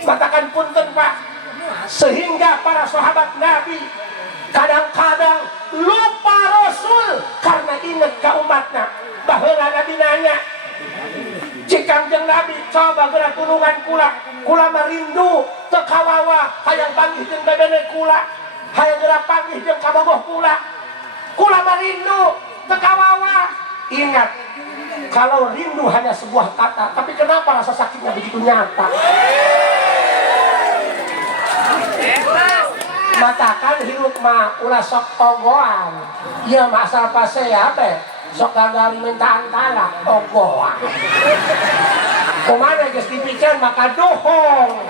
Katakan punten Pak, sehingga para sahabat Nabi kadang-kadang lupa Rasul karena ingat ke umatnya. Baheula Nabi nanya, cikang jeung Nabi coba gerak tulungan kula merindu teu kawawa hayang panggih jeung bebene kula, hayang gerak panggih jeung kabogoh kula merindu teu kawawa. Ingat, kalau rindu hanya sebuah kata, tapi kenapa rasa sakitnya begitu nyata? Matakan hirup mah ulah sok ogoan, ieu mah asal pasea teh sok gagal mintaan talak ogoan. Kumaha geus dipikeun maka dohong.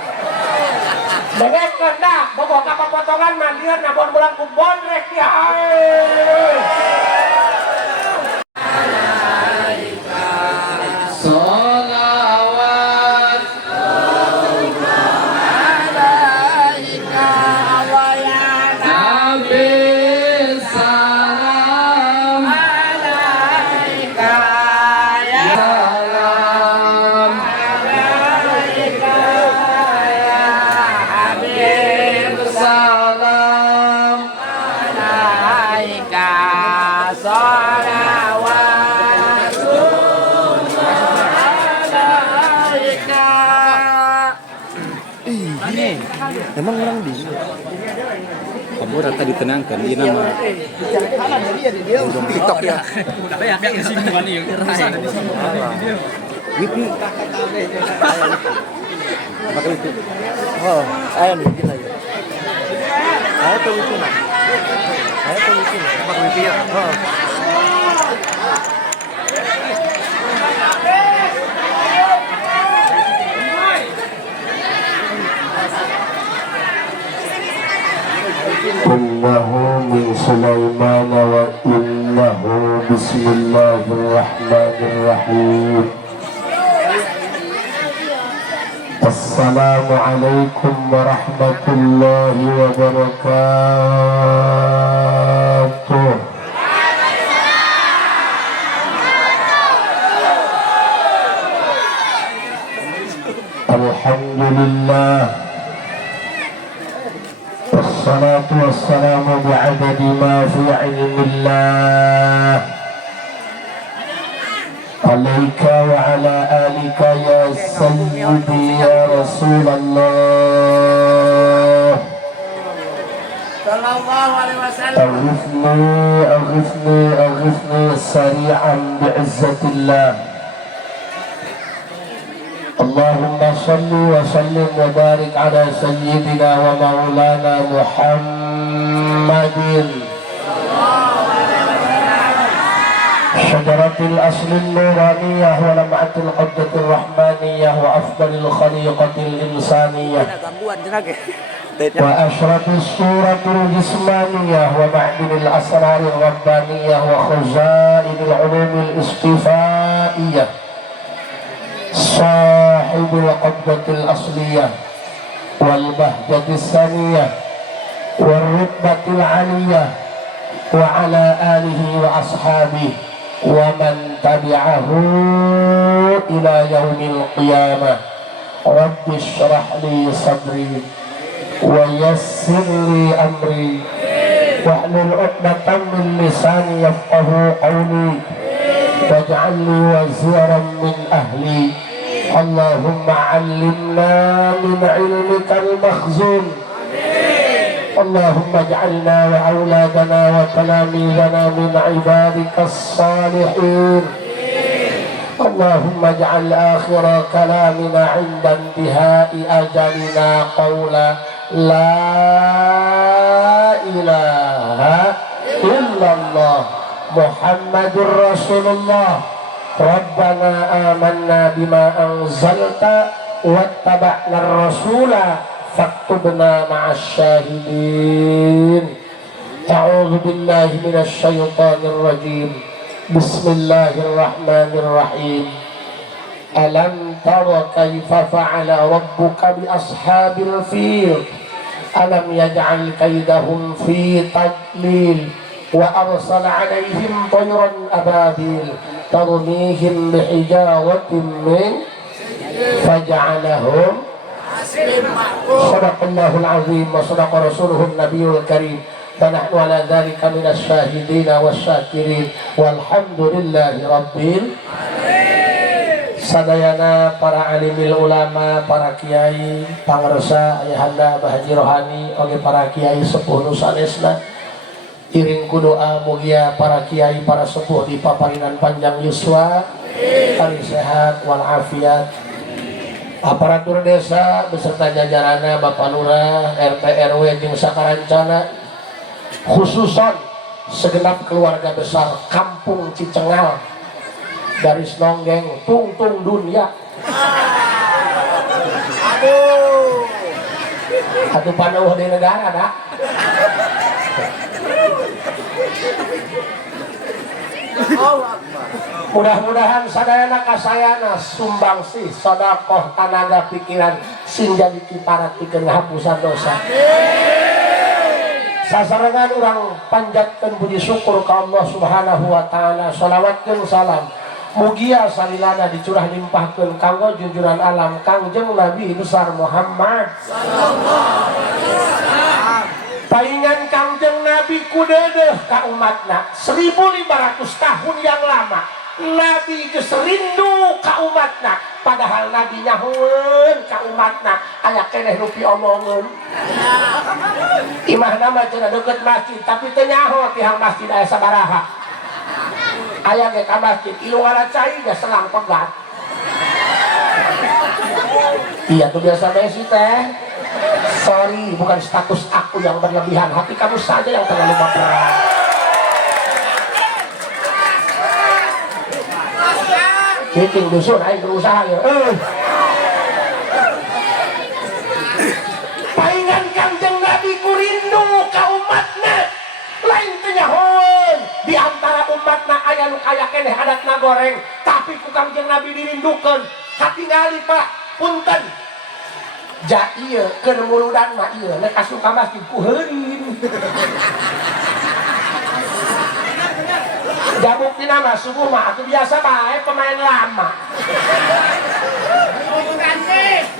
Dengekeun dah, boboh ka potongan mah lieur na bon bulan ku bonrek ya euy. Emang orang di kamu rata ditenangkan di nama TikTok ya. Wipi. Pakai wipi. Oh, ayo nih kita lagi. Ayo tuh wipi nak. Ayo tuh wipi. Pakai wipi ya. Oh. Innahu min Sulaiman wa innahu bismillahirrahmanirrahim. Assalamualaikum warahmatullahi wabarakatuh. Alhamdulillah, wassalatu wassalamu bi'adadi ma fi ilmillah alaika wa ala alika ya sayyidi ya Rasulullah sallallahu alaihi wasallam. Aghithni sari'an bi'izzatillah. Allahumma salli wa sallim wa barik ala sayyidina wa maulana Muhammadin syajaratil aslil nuraniyah wa lam'atil qabdatil rahmaniyah wa afdalil khaliqatil insaniyah wa ashrafis suratil jismaniyah wa ma'dinil asraril rabbaniyah wa khuzainil ulumil istifaiyah sahibul qabdatil asliyah wal bahjatis saniyah wal rutbatil aliyah wa ala alihi wa ashabihi wa man tabi'ahu ila yaumil qiyamah. Rabbi shrah li sadri wa yassir li amri wahlul 'uqdatam min lisani yafqahu qawli waj'al li waziran min ahli. Allahumma 'allimna min 'ilmikal makhzun. Allahumma ij'alna wa auladana wa talamidana min 'ibadikas salihin. Allahumma ij'al akhira kalamina 'inda intihai ajalina qawla la ilaha illallah Muhammadur Rasulullah. Rabbana amanna bima anzalta wattaba'na ar-rasula faktubna ma'asyahidin. A'udzu billahi minasy syaithanir rajim. Bismillahirrahmanirrahim. Alam tara kaifa fa'ala rabbuka bi ashabil fil? Alam yaj'al kaidahum fi tadlil wa arsala 'alaihim tayran ababil tarmihim bihijaratin min faj'alahum Sadaqallahul azim wa sadaqa rasuluhun nabiyul karim wa nahnu ala dzalika minas syahidina wasyakirin walhamdulillahi rabbil sadayana para alimil ulama, para kiai pangresa ayahanda Bahaji Rohani oge para kiai sepuh nu sanesna iring ku doa mugia para kiai para sepuh di paparinan panjang yuswa kali sehat walafiat aparatur desa beserta jajaranna Bapak Lurah RT RW jeung sakarancana khususan segenap keluarga besar Kampung Cicengal garis nonggeng tungtung dunia aduh panauh di negara dah mudah-mudahan sadayana kasayana sumbangsih sedekah tenaga pikiran sing jadi kiparat pikeun hapusan dosa sasarangan urang panjatkeun puji syukur ka Allah Subhanahu wa taala shalawat jeung salam mugia salilana dicurah limpahkeun kanggo junjuran alam Kangjeng Nabi besar Muhammad sallallahu alaihi wasallam palingan Kangjeng Nabi kudeudeuh ka umatna 1500 tahun yang lama Nabi geus rindu ka umatna padahal Nabi nyahoeun ka umatna aya keneh nu piomongkeun imahna mah cenah deukeut masjid tapi teu nyaho tihang masjid aya sabaraha aya ge ka masjid ilungana cai geus selang pegat iya tuh biasa besi teh sorry bukan status aku yang berlebihan hati kamu saja yang terlalu baperan cicing dusun aing berusaha ya palingan Kangjeng Nabi ku rindu ka umatna lain teu nyahoeun di antara umatna aya nu kaya keneh adatna goreng tapi ku Kangjeng Nabi dirindukeun hatingali Pak punten ja ieu keur muludan mah ieu nek asup ka masjid ku heurin jabuktina mah subuh mah atuh biasa bae pemain lama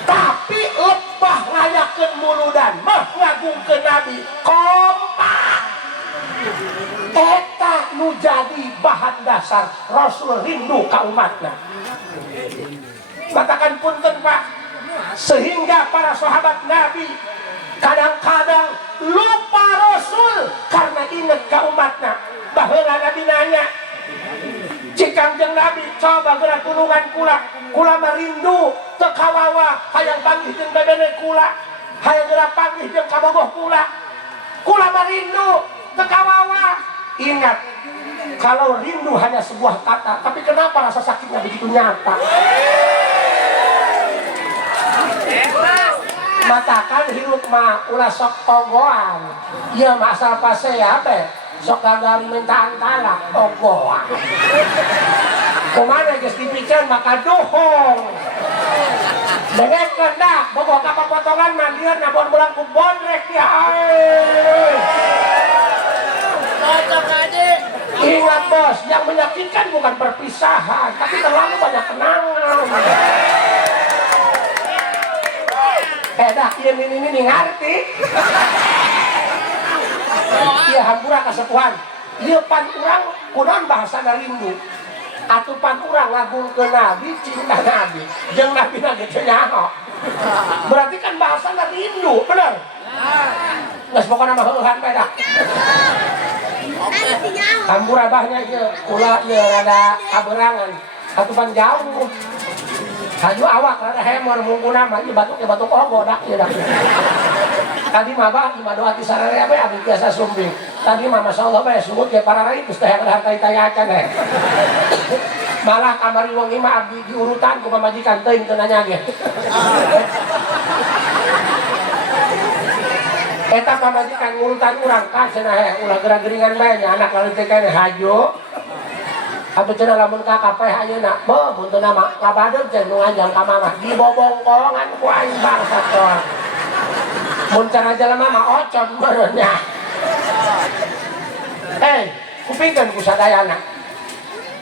tapi lebah ngayakeun muludan mah ngagungkeun Nabi kompak eta nu jadi bahan dasar Rasul rindu ka umatna katakan punten Pak sehingga para sahabat Nabi kadang-kadang lupa Rasul karena ingat ka umatna baheula Nabi nanya cik Kangjeng Nabi coba geura tulungan kula mah rindu teu kawawa hayang panggih jeung bebene kula hayang geura panggih jeung kabogoh kula mah rindu teu kawawa ingat kalau rindu hanya sebuah kata tapi kenapa rasa sakitnya begitu nyata matakan hirup mah ulah sok ogoan ieu mah asal pasea teh sok gagal mintaan talak ogoan kumana geus dipikeun maka dohong dengekeun dah bogoh ka potongan mah lieur na bon-bolang ku bonrek ya ingat bos yang menyakitkan bukan perpisahan tapi terlalu banyak kenangan dah ini ngerti iya hampura kasepuhan iya pan urang kunaon bahasana rindu atuh pan urang ngagungkeun Nabi cinta Nabi jeung Nabi na teu nyaho berarti kan bahasana rindu bener geus pokona mah heuhan bae dah hampura bahnya ieu kula ieu rada kaberangan atuh pan jauh haju awak rada hemor mungkuna mah ieu batuk ogo dak ieu dak. Tadi mah bah di madu hati sararea bae abi biasa sumbing. Tadi mah masyaallah bae sumut ge pararai geus teh harta itayacan we. Malah kamari wong ieu mah abdi diurutan ku pamajikan teuing teu nanya ge. Eta pamajikan ngurutan urang ka cenah he ulah gerak-geringan bae nya anak leutik keneh haju. Atuh cenah lamun KKP ayeuna, beuh bunteuna mah ngabadeug cenah nu ngajang ka mamah dibobongkongan ku aing bangsat doang. Mun cara jelema mah ocon beureunya. Kupingkeun ku sadayana.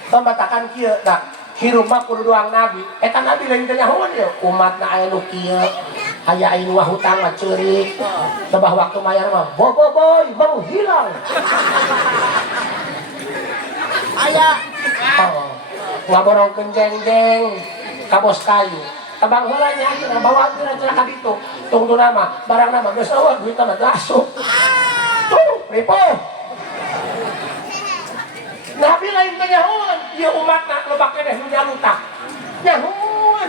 Pembatakan kieu da hirup mah kudu doang Nabi. Eta Nabi lain teh nyahoeun ieu umatna aya nu kieu, aya aing wah hutang mah ceurik tebah waktu mayar mah boy menghilang Aya. oh ngaborongkeun jeng-jeng ka bos kayu tabang heula nya ayeuna bawa dina cenah ka ditu tunggu nama barang nama geus eueuh duit mah asup tuh ripo Nabi lain teh nyahoan ieu umatna loba keneh nu nyalutak nyahoan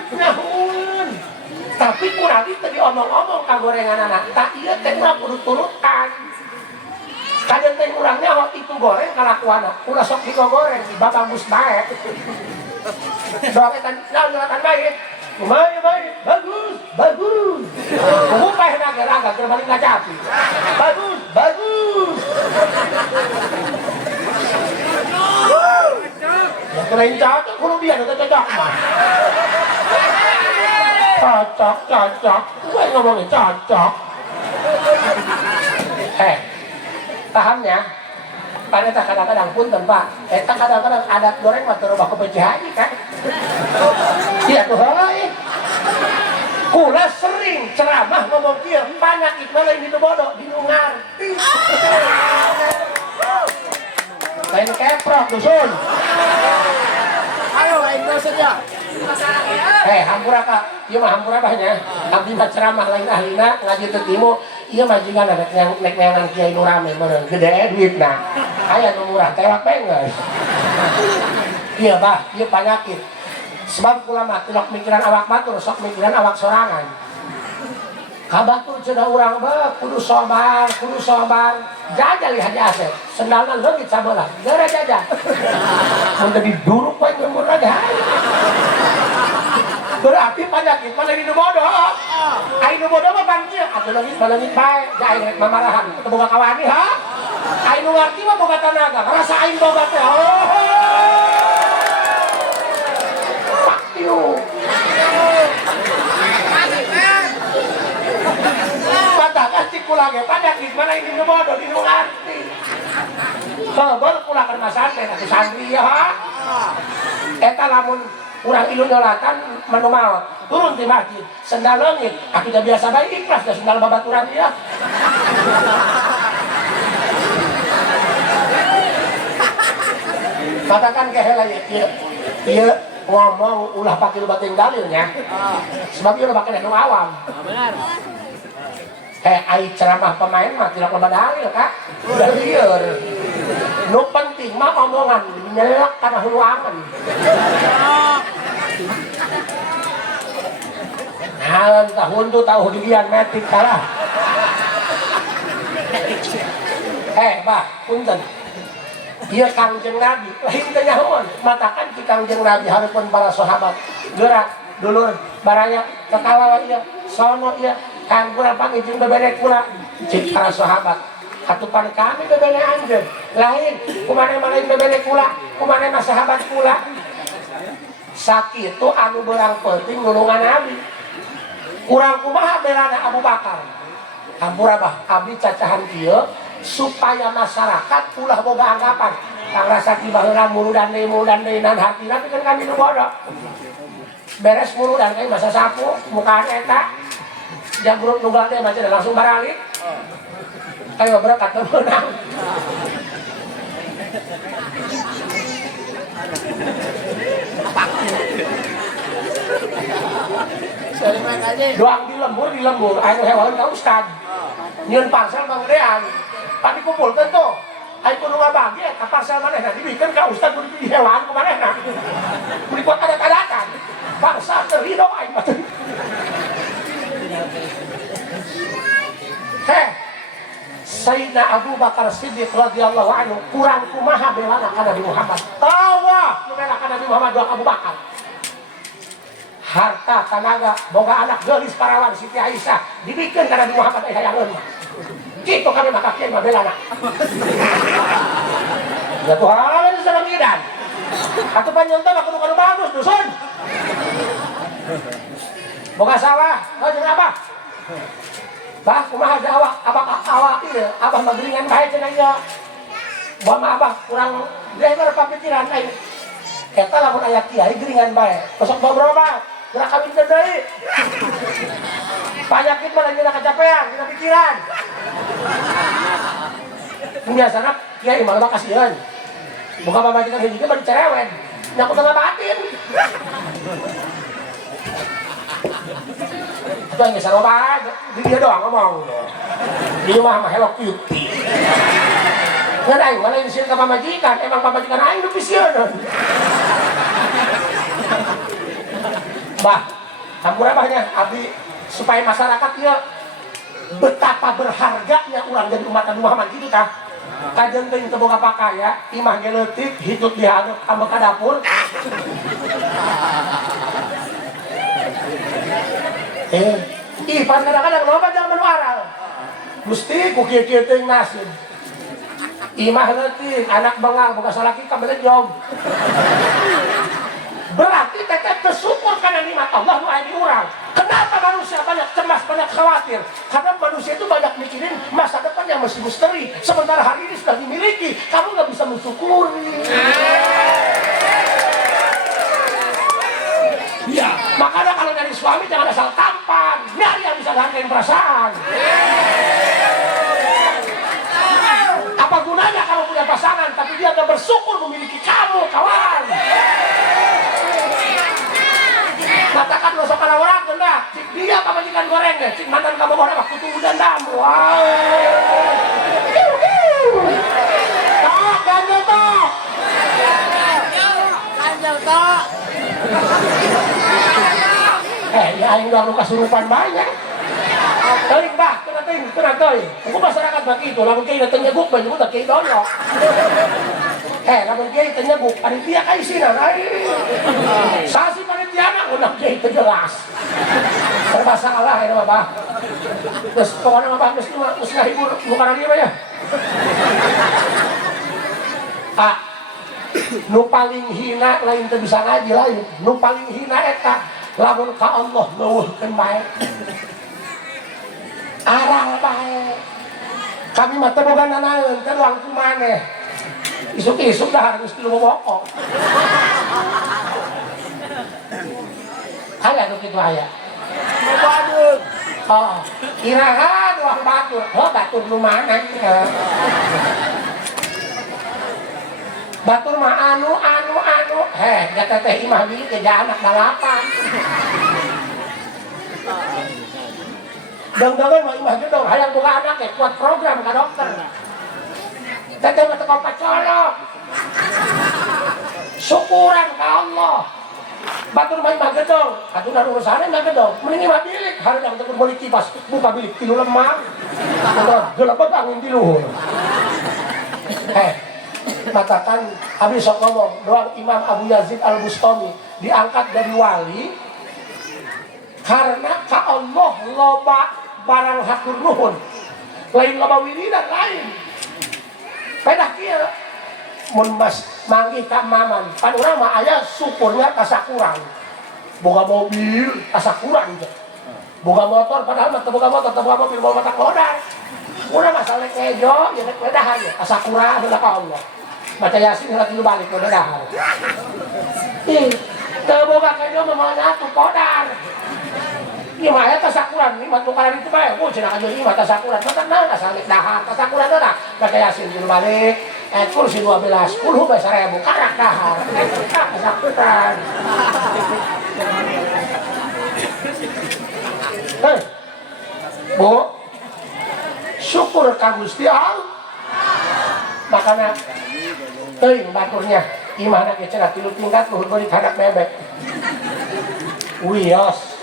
tapi kurang itu diomong-omong ka gorenganana tak ieu teh urang kudu turutan kajen teh urang nyaho itu goreng kalakuana ulah sok digoreng babagus bae doa eta nyalatan bae baik bagus kudu paeh naga keur balik ngacapi bagus ya kelain cocok kudu dia nu cocok mah cocok gue ngomongin cocok pahamnya pan eta kadang-kadang punten Pak eta kadang-kadang adat goreng mah teu robah ku haji kan iya tuh heula kula sering ceramah ngomong kieu panyakit mah lain hidup bodoh di nu ngarti lain keprok dusun Ayo lain dosen ya. hampura Kak ieu mah hampura bahnya abdi mah ceramah lain ahlina ngaji teu timu ieu mah jiga nek neangan Kiai nu rame meureun gede duitna aya nu murah tewak beungeus ieu bah ieu panyakit sebab kula mah tilok mikiran awak batur sok mikiran awak sorangan kabatur cenah urang beuh kudu sobar jajal li Haji Asep sendalna leungit sabelah gara jajal mun teu diduruk we ngeumbur aja berarti penyakit mana di bodoh aing bodoh mah bang kieu atuh leungit bae da aing rek mamarahan teu boga kawani ha aing nu ngarti mah boga tanaga rasa aing boga teh fuck you patakan cik kula ge penyakit mana ini nu bodoh di nu ngarti heubeul kula keur masante atuh santri ya ha eta lamun urang ilu nyolatan menu maot turun di masjid sendal leungit aku udah biasa baik ikhlas da sendal babaturan ya katakan ke heula ieu ngomong ulah pakai bating dalilnya sebab ieu ulah pakai nu awam benar ai ceramah pemain mah tidak loba dalil Kak udah lieur nu penting mah omongan nyelak kana huluangan naon tahun tu tahu didian metik kalah Pak punten ieu Kangjeng Nabi lain teh nyahoan matakan ki Kangjeng Nabi hareupeun para sahabat gerak dulur baraya kekawawa ieu sono ieu kang kula pangijing bebere kula cik para sahabat atupan kami bebere anjeun lain kumaneh mah lain bebere kula kumaneh mah sahabat kula sakitu anu beurang penting nulungan Nabi urang kumaha belana Abu Bakar hampura bah abdi cacahan kieu supaya masyarakat ulah boga anggapan kang rasa ti baheula muludan deui nan hati tapi kan kami nu bodoh beres muludan kayak masa sapu mukaan eta jagruk nunggal teh baca langsung baralik ayo berangkat menang doang di lembur ayo hewan ka ustad nyieun parsel manggedean tapi kumpulkeun tuh ayo kudu ngabagi eta parsel manehna dibikeun ka ustad kudu di hewan ku manehna kudu kuat adat-adatan bangsa terido aing mah Sayyidina Abu Bakar Siddiq radhiyallahu anhu kurang kumaha belana ka Nabi Muhammad Allah nu bela ka Nabi Muhammad doang Abu Bakar harta tanaga boga anak geulis parawan Siti Aisyah dibikeun ka Nabi Muhammad aya hayangeun mah kitu kami maka kieu mah belana ya Tuhan sareng ngidan atuh panjenengan mah kudu bagus dusun boga sawah jeung abah bah kumaha da awak ieu abah mah geuningan bae cenah ieu moal mah abah kurang lebar papikiran lain eta lamun aya kiai geuningan bae besok berobat gerak kawin deui Penyakit malah kita kecapean, kita pikiran. Biasanya kiai malah kasihan. Bukan pemajikan hiji mah dicerewen. Nyakut tengah batin. Itu yang bisa loba, dia doang ngomong. Di rumah mah Hello Kitty. Ngan aing malah disieun ka pamajikan, emang pamajikan aing nu pisieun. Bah, hampura bahnya abdi supaya masyarakat ieu betapa berharganya urang jadi umat Nabi Muhammad kitu tah. Kajen teh teu boga pakaya, imah ge leutik, hitut dihareup ka dapur. Pas kadang-kadang loba jangan menuaral. Gusti ku kieu-kieu teuing nasib. Imah leutik, anak bengal boga salaki kabelejog. Berarti tetap bersyukur karena nikmat Allah nu aya di urang. Kenapa manusia banyak cemas, banyak khawatir? Karena manusia itu banyak mikirin masa depan yang masih misteri. Sementara hari ini sudah dimiliki, kamu nggak bisa mensyukuri. Ya, makanya kalau dari suami jangan asal tampan, nyari yang bisa menghargai perasaan. Apa gunanya kamu punya pasangan, tapi dia nggak bersyukur memiliki kamu, kawan? Katakan lo sok orang gendak, cik dia pamajikan gorengnya, cik mantan kamu goreng aku tunggu dan damu. Wow. Tok, ganjel tok. Ganjel tok. Ya aing udah kasurupan banyak. Teuing bah, tenang teuing. Aku masyarakat begitu, lamun kieu datang nyeguk banyak udah kieu dono. Lamun kieu teh nyeguk, panitia kaisinan sasi panitiana udah kieu teh jelas. Serba salah eta mah bah. Terus pokona mah bah geus ngahibur bukan lagi mah ya. Pak, nu paling hina lain teu bisa ngaji lain. Nu paling hina eta lamun ka Allah neuweuhkeun bae. Aral bae. Kami mah teu boga nanaeun teh doang ku maneh. Isuk-isuk dah harus tilu bokok. Aya nu kitu aya. Badut. Oh, iraha doang batur. Oh, batur nu mana? Batur mah anu. Kata teh imah bieu teh anak 8. Dong-dongan mah imah gedong hayang boga anak teh kuat program ka dokter. Teteh mah teu pacolok. Syukuran ka Allah. Batur mah imah gedong, aturan urusanna imah gedong. Mending imah bilik, hareudak teu meuli kipas, buka bilik tilu lemah. Gelebet angin di luhur. Katakan habis sok ngomong doang Imam Abu Yazid Al-Bustami diangkat dari wali karena ka Allah loba barang hatur nuhun lain loba wiridan lain pedah kieu mun mas manggih ka maman pan urang mah aya syukurnya kasakurang boga mobil kasakurang teh boga motor padahal mah teu boga motor teu boga mobil boga matak modal urang mah saleh kejo ya pedahan ya kasakurang heula ka Allah baca Yasin heula tilu balik pedahan teu boga kejo mah atuh podar ieu mah aya tasakuran ieu mah tukaran itu bae cenah aja ieu mah tasakuran mah naon asal dahar tasakuran teh baca Yasin tilu balik kursi 12 10 bae 1000 karak dahar tasakuran Bu syukur ka Gusti Allah makana teuing baturnya imahna ge cenah 3 tingkat luhur beurit hadak bebek wios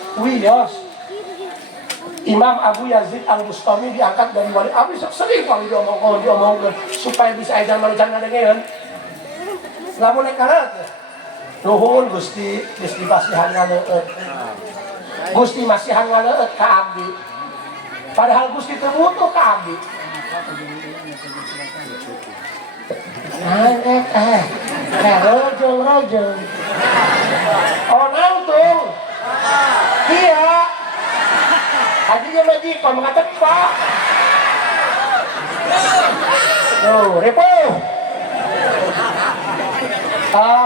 Imam Abu Yazid Al-Bustami diangkat dari wali abis sering kali diomongkan supaya bisa edan manusia ngadengeun lamun nek kareut nuhun Gusti pasihan ngaleut Gusti masihan ngaleut ka abdi padahal Gusti teu butuh ka abdi rojong oh nangtung iya hadinya majikan mengatakan pak tuh repo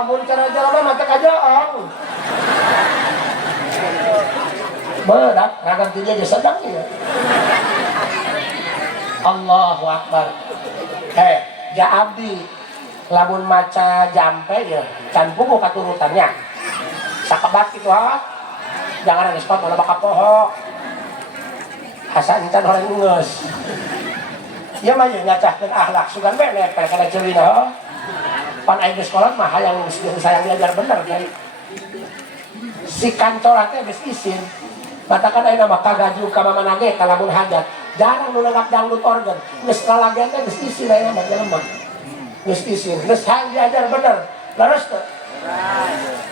mun cara jalan mah mata kajoong berat ragang tiga aja sedang ya. Allahu Akbar. Ja abdi lamun maca jampe ya can pugu katurutannya sakebat gitu ha. Jangan ada spot malah bakal poho asa encan orang ngeus ya mah ya ngacahkeun akhlak sugan bener kada cerina pan aing geus kolot mah hayang sayang diajar bener kan si kancoran teh geus isin katakan ayeuna mah kagaju ka mamana ge ka lamun hajat jarang nu leungap dangdut organ geus kalagen teh geus isin ayeuna mah jelema geus isin geus hayang diajar bener leres teh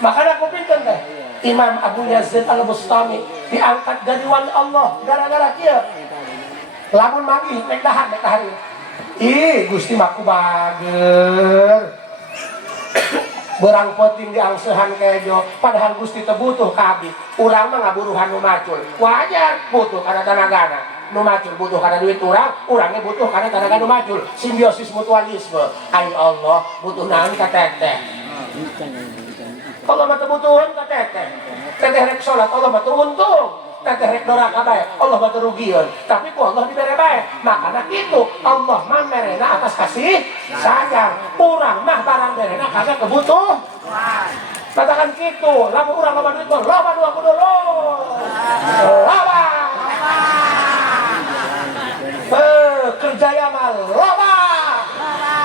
makanya aku pikir teh Imam Abu Yazid Al-Bustami diangkat jadi wali Allah gara-gara kieu lamun magi nek dahar ih Gusti mah ku bager berang penting diangsehan kejo padahal Gusti teu butuh ka abdi urang mah ngaburuhan nu macul wajar butuh kana tanagana nu macul butuh kana duit urangnya butuh kana tanaga nu macul simbiosis mutualisme ai Allah butuh naon ka teteh Allah mah teu butuhun ka teteh teteh rek salat Allah mah teu untung teteh rek doraka bae Allah mah teu rugieun tapi ku Allah dibere bae makana kitu Allah mah merena atas kasih sayang urang mah barang berena kagak kebutuh katakan kitu lamun urang loba duit loba dua kudu loba kerjaya mah loba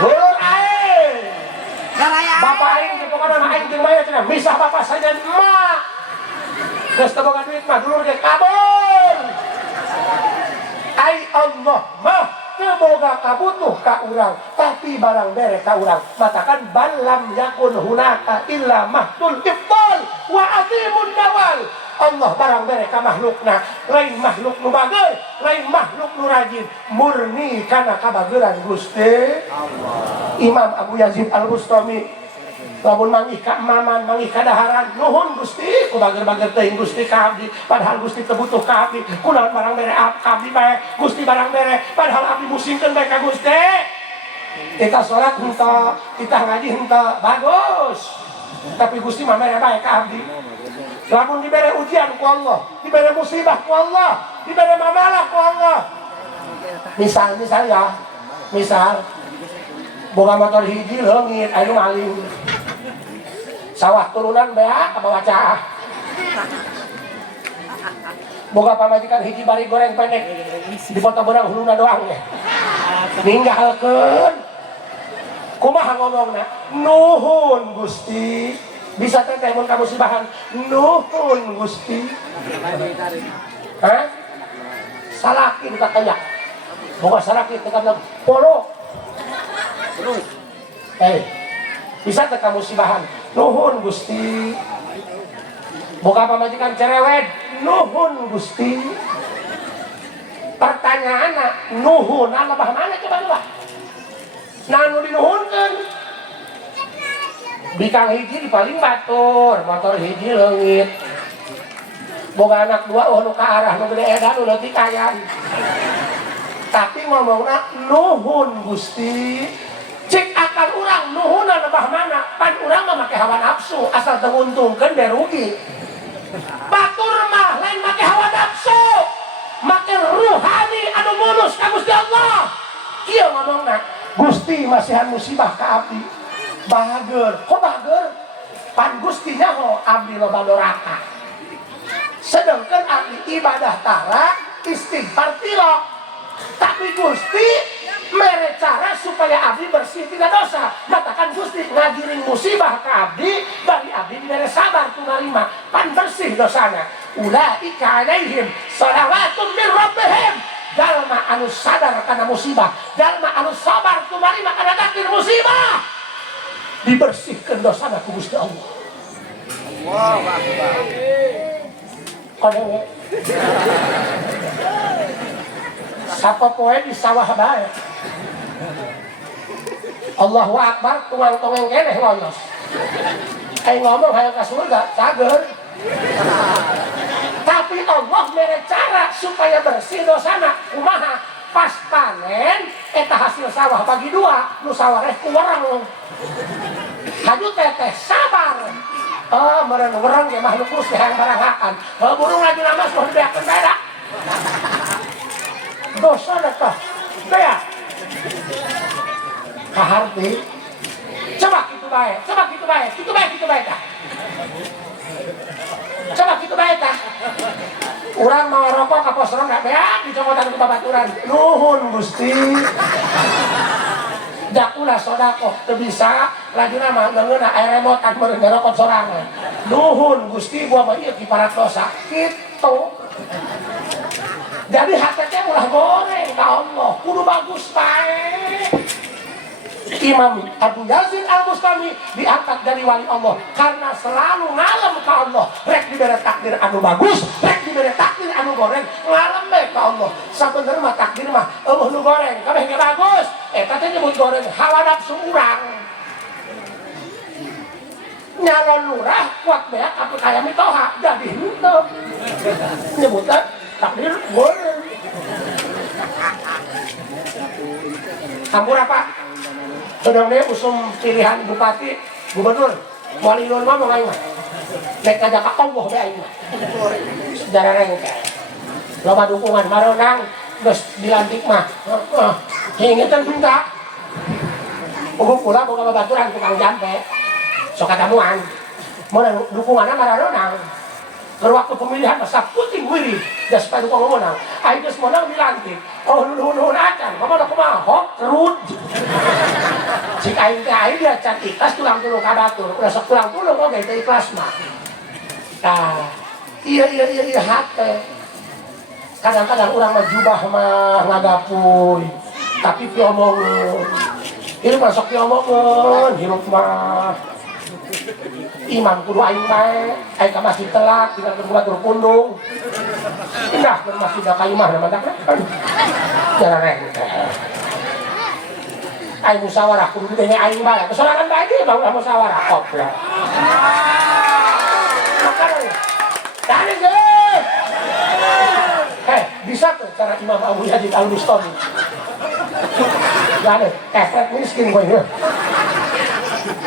ulur aing bapak aing di pokokna mah aing jeung maya cenah misah bapak saja emak geus teu boga duit mah dulur ge kabur ai Allah mah teu boga kabutuh ka urang tapi barang bere ka urang matakan balam yakun hunaka illa mahtul ifdal wa atimun dawal Allah barang bere ka makhlukna lain makhluk nu bageul lain makhluk nu rajin murni kana kabageuran Gusti Allah Imam Abu Yazid Al-Bustami lamun manggih ka maman manggih ka daharan nuhun Gusti ku bager-bager teuing Gusti ka abdi padahal Gusti teu butuh ka abdi kunaon barang bere abdi bae Gusti barang bere padahal abdi musingkeun bae ka Gusti kita salat henteu kita ngaji henteu bagus tapi Gusti mah mere bae ka abdi lamun dibere ujian ku Allah dibere musibah ku Allah dibere mamalah ku Allah misal ya misal boga motor hiji leungit anu maling sawah turunan bea ka baca boga pamajikan hiji bari goreng pendek dipoto beurang huluna doang ya ninggalkeun kumaha ngomongna nuhun Gusti bisa teteh mun kamu sibahan nuhun Gusti salakin katanya boga salakin tekan polo terus bisa teh kamu sibahan nuhun Gusti boga pamajikan cerewet nuhun Gusti pertanyaanna nuhun lebah mana coba nanu dinuhunkeun bikang hiji di paling batur motor hiji leungit boga anak dua nu ka arah nu gede edan nu leutik kayan tapi ngomongna nuhun Gusti cek akan urang nuhuna lebah mana pan urang mah make hawa nafsu asal teu nguntungkeun de rugi batur mah lain make hawa nafsu make ruhani anu mulus ka Gusti Allah kieu ngomongna Gusti masihan musibah ka abdi bager kok bager pan Gusti nyaho abdi loba doraka sedangkan abdi ibadah tara istighfar tilok tapi Gusti mere cara supaya abdi bersih tina dosa katakan Gusti ngagiring musibah ka abdi bari abdi dibere sabar tu narima pan bersih dosana ulaika alaihim shalawatun min rabbihim jalma anu sadar kana musibah jalma anu sabar tu narima kana takdir musibah dibersihkeun dosana ku Gusti Allah Allahu Akbar kodewe sapa poe di sawah bae Allahu Akbar tuang tongeng keneh lolos ai ngomong hayang ka surga cager tapi Allah mere cara supaya bersih dosana kumaha pas panen eta hasil sawah bagi dua nu sawareh ku urang haju teteh sabar Oh, meren-meren kayak makhluk kurus yang barangakan. Kalau burung lagi nama semua dibeakan beda. Dosa dah kah? Bea. Kaharti. Coba gitu baik, coba gitu baik, gitu baik, gitu baik dah. Coba gitu baik dah. Urang mau rokok kapos serong gak beak dicokotan ke babaturan. Nuhun Gusti. Dakulah sodako teu bisa lagi nama ngeunah air remotan meureun ngerokot sorangan. Nuhun Gusti gua mah ieu kiparat dosa kitu. Jadi hati teh ulah goreng ka Allah, kudu bagus bae. Imam Abu Yazid Al-Bustami diangkat dari wali Allah karena selalu ngalem ke Allah. Rek diberi takdir anu bagus, rek diberi takdir anu goreng, ngalem bae ke Allah. Sabenerna mah takdir mah eueuh nu goreng, kabeh ge bagus. Eta teh nyebut goreng hawa nafsu urang. Nyalon lurah kuat bae apa kaya mitoha jadi henteu. Nyebutna takdir goreng. Campur apa? Sedangnya usum pilihan bupati, gubernur, wali non mah mau ngain mah. Nek ngajak ka Allah bae aing mah. Sejarah rengke. Loba dukungan maronang geus dilantik mah. Hingeun minta. Uguh pula boga babaturan tukang jampe. Sok katamuan. Mun dukunganna maronang. Keur waktu pemilihan masa puting wiri geus padukung ngomong. Aing geus monang dilantik. Oh nuhun acan, kumaha hok terut. Cik aing teh aing dia can ikhlas tulang tulung kabatur, udah sok tulang tulung oke teh ikhlas mah. Nah, iya hate. Kadang-kadang urang mah jubah mah ngagapuy, tapi piomongkeun. Ieu mah sok piomongkeun, hirup mah. Imam kudu aing bae, aing ka masjid telat, tinggal berbatur pundung. Indah ke masjid ka imah na mandak kan. Jangan rengke. Aing musyawarah kudu dene aing bae. Kesorangan bae ge bae musyawarah kopla. Makanya. Dane ge. Bisa tuh cara Imam Abu Yazid Al-Bustami. Dane, efek miskin gue ini.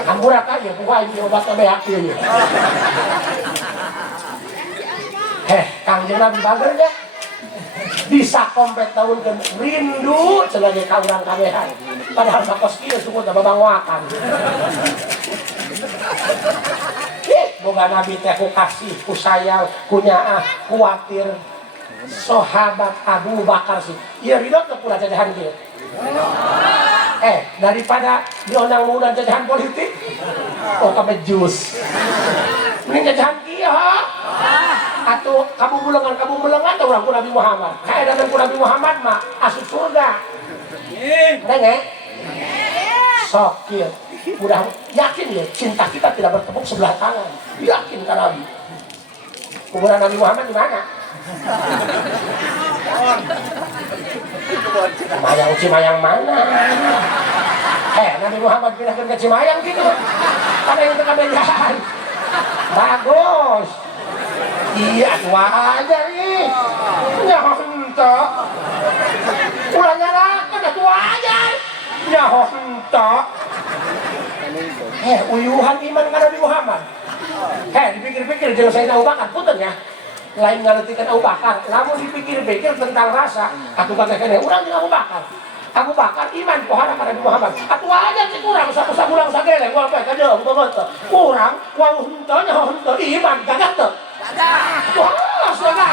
Ampura kaya, pokoknya ini obatnya beak dia. Kangjeng Nabi bager ya. Bisa kompet tahun ke rindu sebagai kaurang kabehan. Padahal sakos kieu suku teh babangwakan. Boga Nabi teh ku kasih, ku sayang, ku nyaah, kuatir. Sahabat Abu Bakar sih. Ieu ridho teh pula jajahan kieu. Daripada diondang muda jajahan politik, oh kabeh jus. Mending jajahan kieu. Atau kamu bulengan atau orang Nabi Muhammad. Kayak dengan Nabi Muhammad mah asup surga. Nengek. Sok kieu. Mudah yakin ya cinta kita tidak bertepuk sebelah tangan. Yakin kan Nabi. Kuburan Nabi Muhammad di mana? Cimayang mana? Nabi Muhammad pindahkan ke Cimayang gitu. Ada yang kebenaran. Bagus. Iya, tua aja nih. Ya henteu. Ulah nyalakan tua aja. Ya henteu. Uyuhan iman ka Nabi Muhammad. Dipikir-pikir jeung Sayyidina Abu Bakar punten ya. Lain ngaretikan Abu Bakar, namun dipikir-pikir tentang rasa, atuh kata kene urang jeung Abu Bakar. Abu Bakar iman pohara ka Nabi Muhammad. Atuh aja sih kurang sabulang sageleng wal bae kadeu bebeut. Kurang wal henteu nya henteu iman gagah teu. Wah, sudah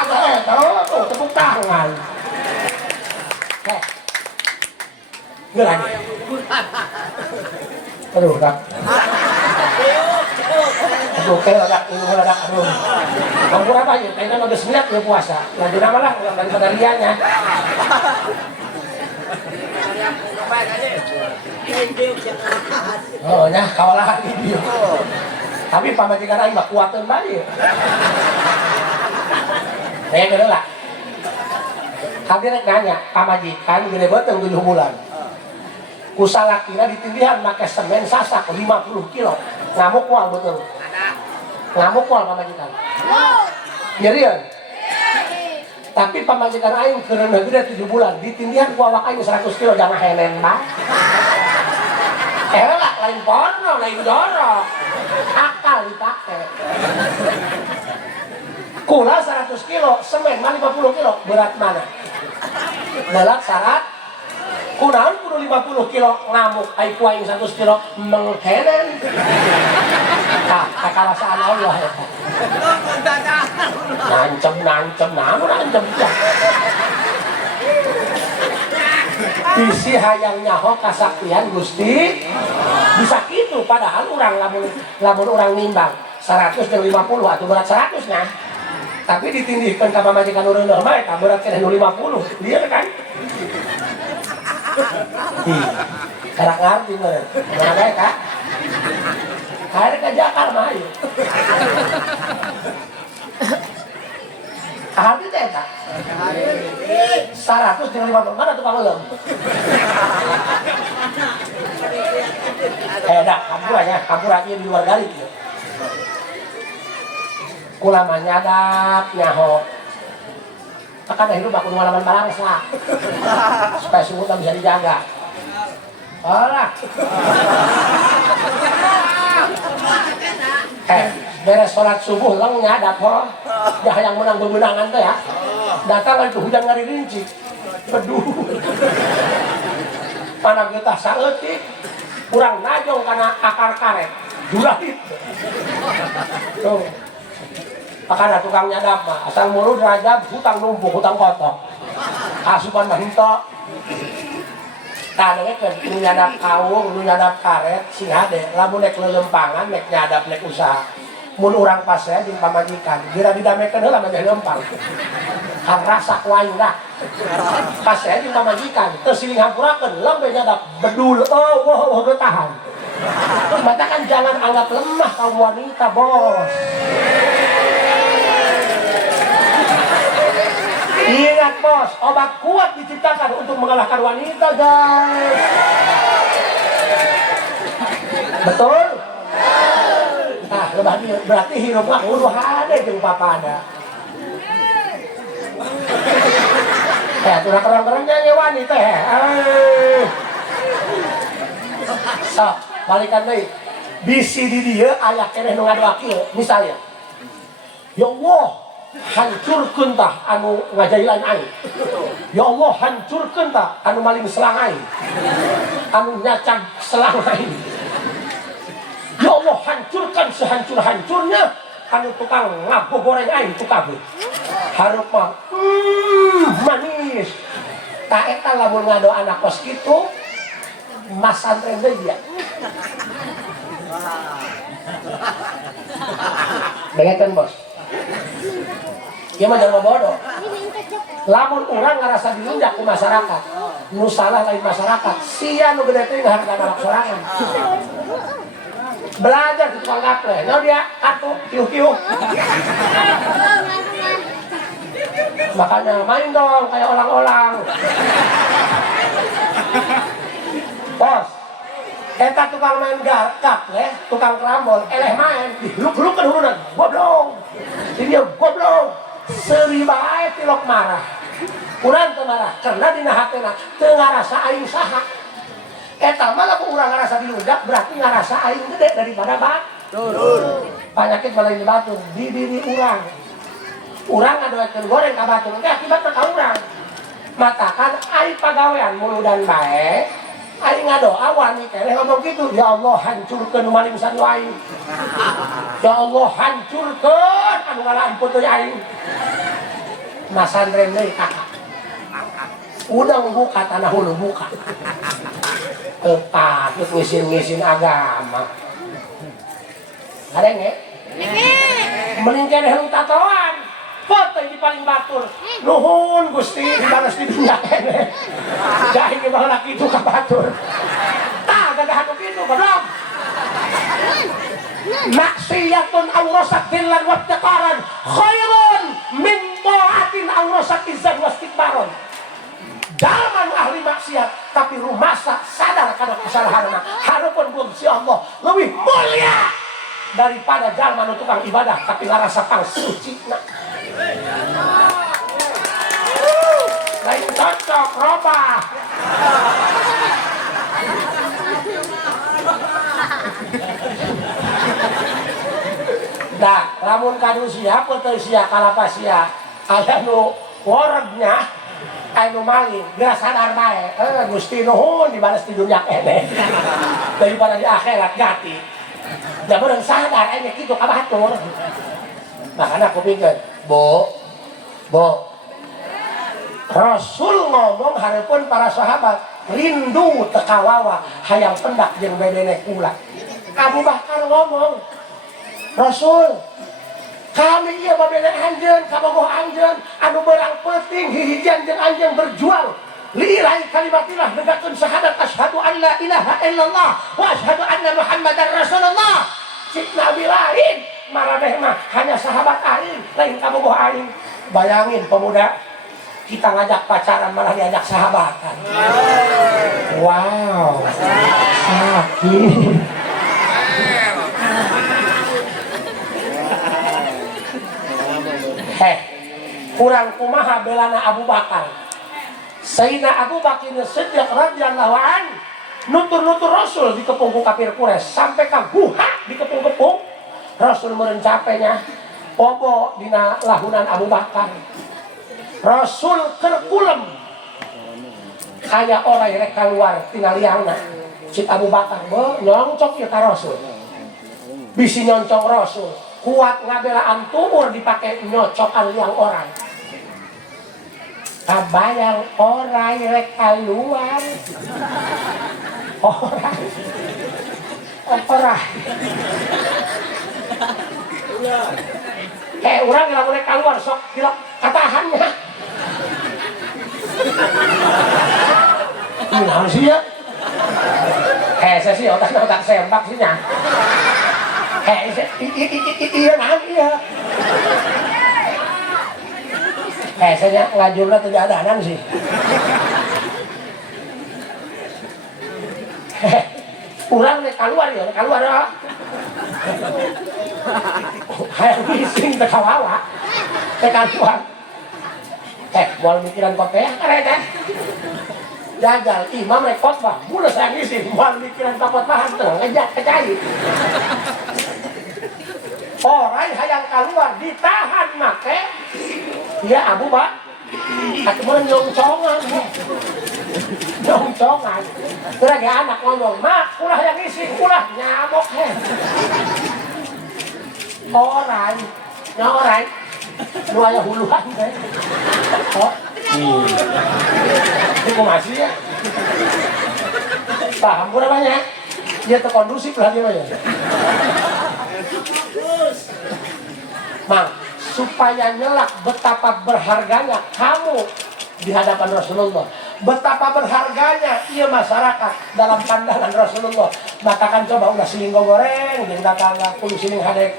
tuh tepuk tangan. Ngelani. Aduh, Kak. Aduh, aduh. Kamu apa aja? Kayaknya udah 9 ya puasa. Lanjut nama lah, daripada rianya. Oh, ya, kawalah video. Tapi pamajikan aing mah kuateun bae. Saya kira lah. Kami rek nanya, pamajikan gede beuteung 7 bulan. Kusalakina ditindihan make semen sasak 50 kilo. Ngamuk moal betul. Ngamuk moal pamajikan. Jadian. Tapi pamajikan aing keurang gede 7 bulan, ditindihan ku awak aing 100 kilo jangan henen mah. Lah lain porno, lain jorok. akal dipakai. Kula 100 kilo, semen mah 50 kilo, berat mana? Berat syarat. Kunaon kudu 50 kilo ngamuk, ai kuaing 100 kilo mengkenen. Tah, kakalasaan Allah eta. Nancem namun nancem. Bisi hayang nyaho kasaktian Gusti bisa gitu, padahal orang lamun orang nimbang 100 dan 50 atau berat 100 nya, tapi ditindihkan ke pamajikan urang mah eta berat kena 50, liar kan? Karena ngerti mah, mana baik kak? Kayak ke Jakar mah ayo. Ahli teh tak? 100 dengan 50 mana tukang lem? Dah, kampur aja di luar garis. Kulama nyadap nyaho. Tekan hidup aku ngalaman balangsa. Supaya sungguh bisa dijaga. Alah. Beres sholat subuh lang nyadap ho. Dah yang menang bebenangan teh ya. Datang itu hujan ngari rinci. Beduh. Panah getah saeutik. Kurang najong karena akar karet. Jurahit. Tuh. Makanya tukang nyadap mah asal mulu derajat hutang numpuk, hutang kotok. Asupan mah hinto. Tah dengekeun nu nyadap kaung, nu nyadap karet sing hade, lamun nek lelempangan, nek nyadap nek usaha. Mun urang pasea jeung pamajikan, dira didamekeun heula mah lempang. Kan rasa waing dah. Pasea jeung pamajikan, teu siling hampurakeun, lembe nyadap bedul. Oh, tahan. Mata kan jangan anggap lemah kaum wanita, Bos. Ingat bos, obat kuat diciptakan untuk mengalahkan wanita guys. Betul? Nah, berarti hirup lah udah ada jeung papada. Tuh keren-keren nyanyi wanita ya. So, balikan deui. Bisi di dieu aya keneh nu ngadoa kieu. Misalnya, ya Allah, hancurkeun tah anu ngajailan aing. Ya Allah, hancurkeun tah anu maling selang aing. Anu nyacang selang aing. Ya Allah, hancurkan sehancur-hancurnya anu tukang ngabogoreng aing tukang. Hareup mah manis. Ta eta lamun ngado anak kos kitu mas santren deui dia. Dengekeun bos. Ieu mah jangan bodoh. Lamun urang ngarasa diundak ku masyarakat, nu salah lain masyarakat. Sia nu gede teh ngahargaan anak sorangan. Belajar di tukang gaple. Nah dia atuh kiu-kiu. Makanya main dong kayak orang-orang. Bos, eta tukang main gaple, tukang kerambol, eleh main, diluk-lukeun hulunan, goblok. Dia goblok. Seuri bae tilok marah. Urang teu marah karena dina hatena teu ngarasa aing saha. Eta mah lamun urang ngarasa diundak berarti ngarasa aing gede daripada batur. Panyakit balain di batur di diri urang. Urang ngadoekeun goreng ka batur teh akibatna ka urang. Matakan aing pagawean muludan bae. Aing ngadoa wani keneh ngomong kitu, ya Allah hancurkeun maling sanu aing. Ya Allah hancurkeun anu ngalampun teh aing. Mas santren deui kakak. Udah buka tanah hulu buka. Tepat ngisin-ngisin agama. Ada nge? Mending keneh lu tatoan. Foto di paling batur. Nuhun Gusti dibalas di dunia keneh. Jahing ge baheula kitu ka batur. Tah gagah anu kitu goblok. Maksiyatun awrasak dillan wa taqaran khairun min ta'atin awrasak izan wastikbaron. Dalman ahli maksiat tapi rumasa sadar kana kesalahanna hareupeun Gusti Allah leuwih mulia daripada jalma nu tukang ibadah tapi ngarasa pang sucina. Lain cocok robah. Dah, lamun kadu sia peuteul sia kalapa sia aya nu woregnya anu maling geus sadar bae Gusti nuhun dibales di dunia kene daripada di akhirat ganti da beurang sadar aya kitu ka batur makanya aku pikir bo Rasul ngomong hareupeun para sahabat rindu tekawawa hayang pendak jeung bedene kula Abu Bakar ngomong Rasul kami iya babena anjeun kabogoh anjeun anu beurang penting hihijan jeung anjeun berjuang lillahi kalimatillah negakeun syahadat asyhadu an la ilaha illallah wa asyhadu anna muhammadar rasulullah cik nabi lain maraneh mah hanya sahabat aing lain kabogoh aing bayangin pemuda kita ngajak pacaran malah diajak sahabatan wow sakit kurang kumaha belana Abu Bakar Sayyidina Abu Bakar Siddiq radhiyallahu an nutur-nutur Rasul dikepung ku kafir Quraisy sampai ka guha dikepung-kepung Rasul meureun capenya popo dina lahunan Abu Bakar Rasul keur kulem kaya orang rek keluar tina liangna cik Abu Bakar nyongcok ya ka Rasul bisi nyoncong Rasul kuat ngabelaan tuur dipake nyocokan liang orang kabayang orang rek keluar orang urang lamun rek keluar sok hilak katahannya ini sih ya saya sih otak sembak sih nya iya nah iya saya ngajurna teu diadanan sih urang nek keluar ya hayang bising teu kawawa teh keluar moal mikiran kopeah kareta jagal imam rek khotbah mulai saya ngisi moal mikiran khotbah teu ngejak kecai orang hayang keluar ditahan make ya Abu Bakar atuh nyongcongan terus ge anak ngomong mak ulah hayang ngisi ulah nyamok orang nu aya huluan teh itu masih ya paham kurang banyak dia terkondusif lah dia ya Mang, supaya nyelak betapa berharganya kamu di hadapan Rasulullah, betapa berharganya ia masyarakat dalam pandangan Rasulullah. Maka kan coba udah selinggo goreng jeung datangna kudu siling hadek.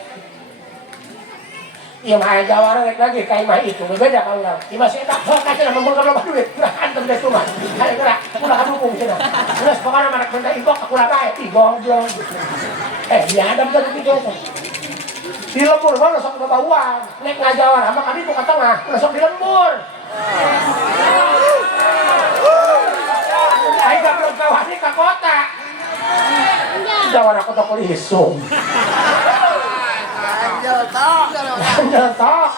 Ieu mah aya jawara rek lagi ka imah itu beda kalau urang. Imah si eta heuh kacenah membeungkeun loba duit, udah antem deh cuma. Haye gerak, ulah kadukung cenah. Geus pokona marak benda ibok aku lah bae, ih goblok. Diadam tadi kitu eta. Di lembur mana sok bawa uang nek ngajawar sama kali buka tengah sok di lembur ayo gak belum kawani ke kota jawar aku tak boleh hisung anjel tok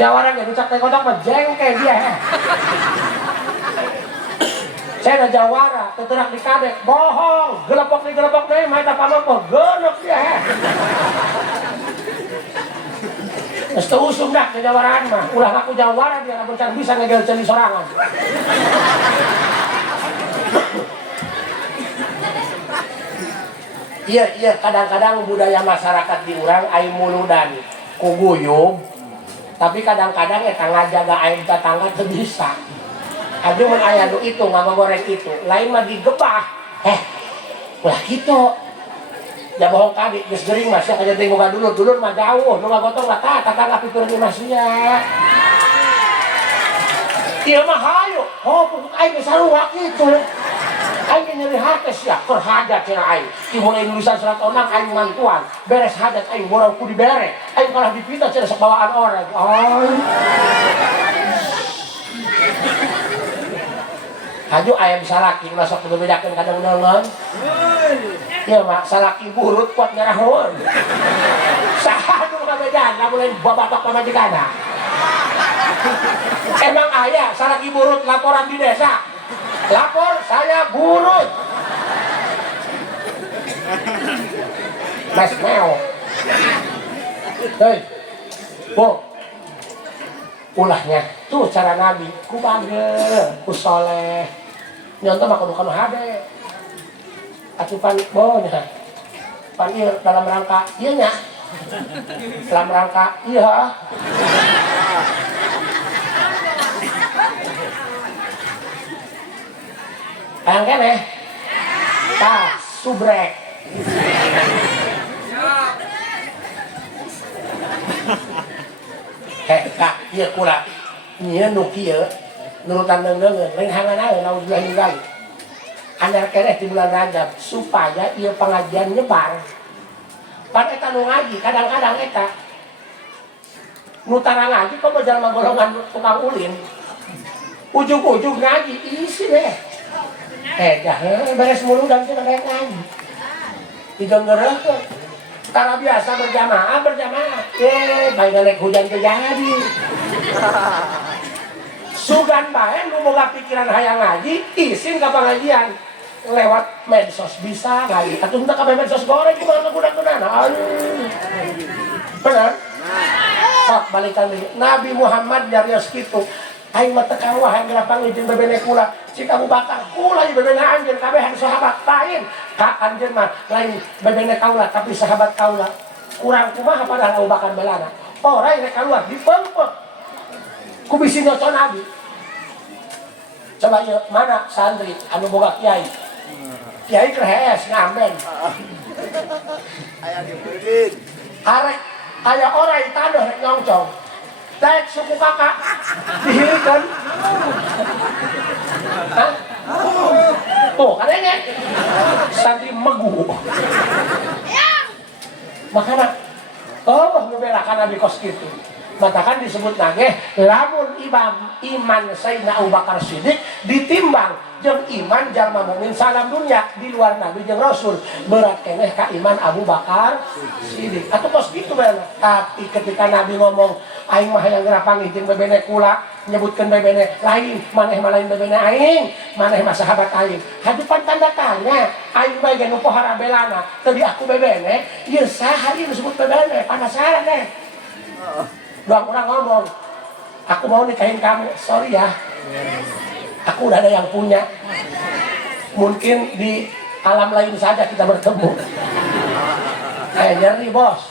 jawaran yang ucap kota mah jengke dia saya ada jawara, teterak di kadek, bohong, gelepok deh, main tak pamor, genep dia. Terus usum dah ke jawaraan mah, ulah aku jawara dia namun can bisa ngegel celi sorangan. Iya, kadang-kadang budaya masyarakat di urang ai muludan kuguyub, tapi kadang-kadang eta ngajaga air tetangga teu bisa. Aduh mun aya nu itu ngagoreng itu, lain mah digebah. Ulah kitu. Ya bohong kali geus geuring mah sia kaja teh boga dulur mah jauh, nu ngagotong lah tatangga pitureun mah sia. Ieu mah hayu, pupuk aing geus saruak kitu. Aing nyeri hate sia, keur hajat cenah aing. Ti mulai nulisan surat onang aing mantuan, beres hajat aing borong ku dibere. Aing kalah dipita cenah sok bawaan orang. Haju ayam salaki masuk bedakan kadang nonton Ya mak, salaki burut kuat nyarahon. Saha nu kabedan, lamun bapak pamajikana. Emang ayah salaki burut laporan di desa. Lapor saya burut. Mas meo. Hei, bu, ulahnya tuh cara Nabi, ku bagel, ku soleh. Nyontoh mah kudu hade. Atuh pan bonya. Pan ieu dalam rangka ieu nya. Dalam rangka iya. Yang kene. Tah, subrek. Kak, ieu kula. Ieu nu kieu, nurutan deungeun, lain hangana naon ninggal. Anyar keneh di bulan Rajab supaya ieu pengajian nyebar. Pan eta nu ngaji kadang-kadang eta nu tara ngaji kok jalma golongan tukang ulin. Ujug-ujug ngaji isi deh. Dah beres mulu dan kita kayak ngaji. Digenggereukeun. Tara biasa berjamaah. Bae galek hujan teh jadi. Sugan bae nu boga pikiran hayang ngaji, isin ka pengajian. Lewat medsos bisa kali. Atuh teu ka medsos goreng kumaha budak-budakna. Bener? Sok balikan deui. Nabi Muhammad nyarios kitu. Aing mah teu karuah hayang ngapang jeung bebene kula. Cik Abu Bakar kula jeung bebene anjeun kabehan sahabat lain. Ka anjeun mah lain bebene kaula tapi sahabat kaula. Kurang kumaha padahal Abu Bakar belana. Ora rek kaluar dipeupeuh. Ku bisi nyocon Nabi. Coba yuk, mana santri anu boga kiai? Kiai kerhes ngamen. Aya dipeudin. Arek aya orai taneuh rek nyongcong. Daek suku kakak dihirikeun. Hah? Tuh, kadenge. Santri megu. Makana membelakan Nabi kos kitu. Matakan disebut nage lamun iman Sayyidina Abu Bakar Siddiq ditimbang jeung iman jalma mukmin salam dunya di luar Nabi jeung Rasul berat keneh ka iman Abu Bakar Siddiq atuh kos kitu bae. Tapi ketika Nabi ngomong aing mah hayang ngerapangi jeung bebene kula nyebutkeun bebene lain maneh mah lain bebene aing maneh mah sahabat aing hadipan tanda tanya aing bae nu pohara belana teu aku bebene ieu saha ieu disebut bebene panasaran deh. Doang orang ngomong, aku mau nikahin kamu, sorry ya, aku udah ada yang punya. Mungkin di alam lain saja kita bertemu. Nyeri bos,